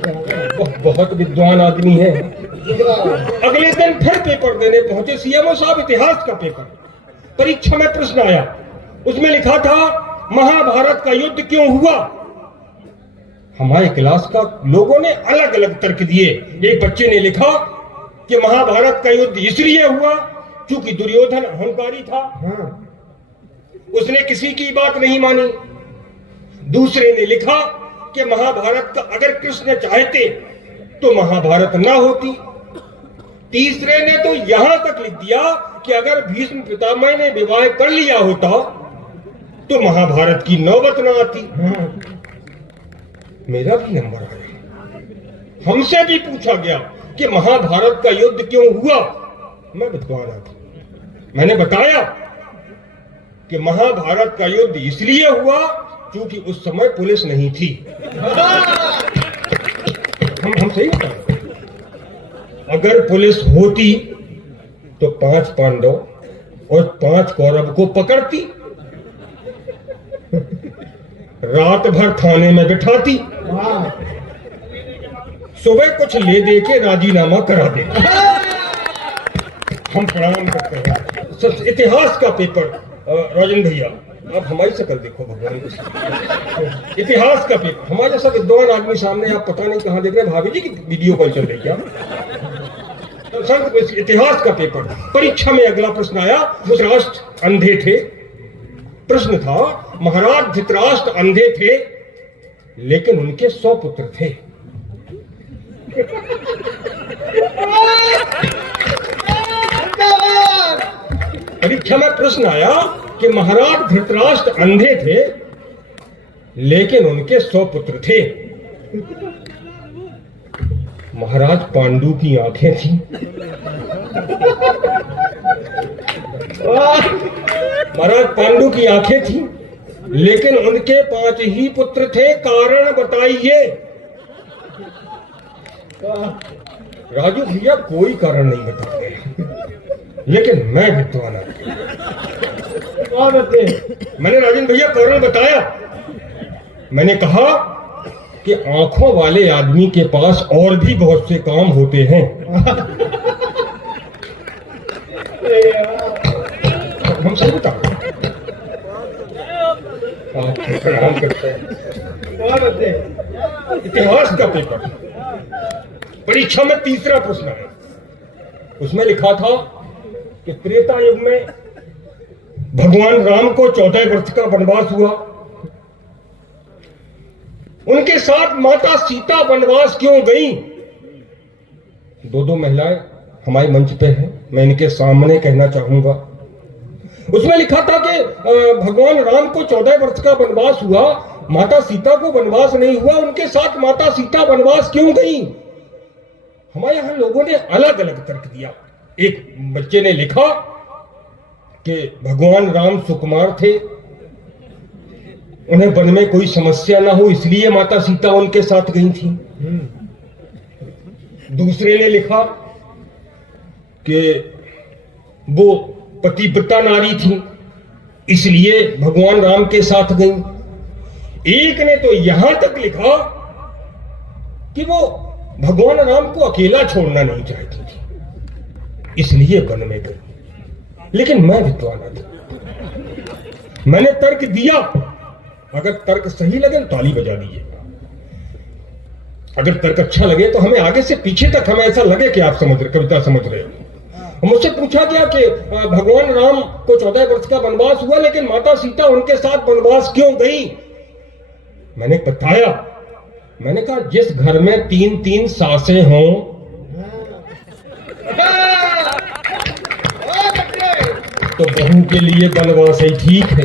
बहुत विद्वान आदमी है। अगले दिन फिर पेपर देने पहुंचे सीएमओ साहब, इतिहास का पेपर। परीक्षा में प्रश्न आया, उसमें लिखा था महाभारत का युद्ध क्यों हुआ। हमारे क्लास का लोगों ने अलग अलग तर्क दिए। एक बच्चे ने लिखा कि महाभारत का युद्ध इसलिए हुआ क्योंकि दुर्योधन अहंकारी था, उसने किसी की बात नहीं मानी। दूसरे ने लिखा कि महाभारत का अगर कृष्ण चाहते तो महाभारत ना होती। तीसरे ने तो यहां तक लिख दिया कि अगर भीष्म पितामह ने विवाह कर लिया होता तो महाभारत की नौबत ना आती। मेरा भी नंबर आया। हमसे भी पूछा गया कि महाभारत का युद्ध क्यों हुआ। मैं विद्वान आदमी, मैंने बताया कि महाभारत का युद्ध इसलिए हुआ क्योंकि उस समय पुलिस नहीं थी। हम सही बता रहे। अगर पुलिस होती तो 5 पांडव और 5 कौरव को पकड़ती, रात भर थाने में बिठाती, सुबह कुछ ले दे के राजीनामा करा दे। हम प्रणाम करते हैं। सब इतिहास का पेपर। राजन भैया आप हमारी शक्ल देखो भगवान की। इतिहास का पेपर, हमारे जैसा विद्वान आदमी सामने, आप पता नहीं कहां देख रहे हैं। भाभी जी की वीडियो कॉल चल रही क्या? इतिहास का पेपर। परीक्षा में अगला प्रश्न आया, धृतराष्ट्र अंधे थे। प्रश्न था महाराज धृतराष्ट्र अंधे थे लेकिन उनके 100 पुत्र थे। परीक्षा में प्रश्न आया कि महाराज धृतराष्ट्र अंधे थे लेकिन उनके 100 पुत्र थे। महाराज पांडु की आंखें थी। महाराज पांडु की आंखें थी लेकिन उनके 5 ही पुत्र थे। कारण बताइए। राजू भैया कोई कारण नहीं बता रहे, लेकिन मैं विद्वान आदमी। मैंने राजन भैया कारण बताया। मैंने कहा कि आंखों वाले आदमी के पास और भी बहुत से काम होते हैं। हम सही बता रहे हैं। प्रणाम करते हैं। इतिहास का पेपर। परीक्षा में तीसरा प्रश्न है। उसमें लिखा था कि त्रेता युग में भगवान राम को 14 वर्ष का वनवास हुआ। उनके साथ माता सीता वनवास क्यों गई? 2 महिलाएं हमारे मंच पे हैं, मैं इनके सामने कहना चाहूंगा। उसमें लिखा था कि भगवान राम को 14 वर्ष का वनवास हुआ, माता सीता को वनवास नहीं हुआ। उनके साथ माता सीता वनवास क्यों गई? हमारे यहां लोगों ने अलग अलग तर्क दिया। एक बच्चे ने लिखा कि भगवान राम सुकुमार थे, उन्हें वन में कोई समस्या ना हो इसलिए माता सीता उनके साथ गई थी। दूसरे ने लिखा कि वो पतिव्रता नारी थी इसलिए भगवान राम के साथ गई। एक ने तो यहां तक लिखा कि वो भगवान राम को अकेला छोड़ना नहीं चाहती थी इसलिए वन में गई। लेकिन मैं विद्वान आदमी, मैंने तर्क दिया। अगर तर्क सही लगे तो ताली बजा दीजिए, अगर तर्क अच्छा लगे तो हमें आगे से पीछे तक हमें ऐसा लगे कि आप समझ रहे, कविता समझ रहे हो। मुझसे पूछा गया कि भगवान राम को 14 वर्ष का वनवास हुआ लेकिन माता सीता उनके साथ वनवास क्यों गई? मैंने बताया, मैंने कहा जिस घर में 3-3 सासें हों तो बहू के लिए वनवास ही ठीक है।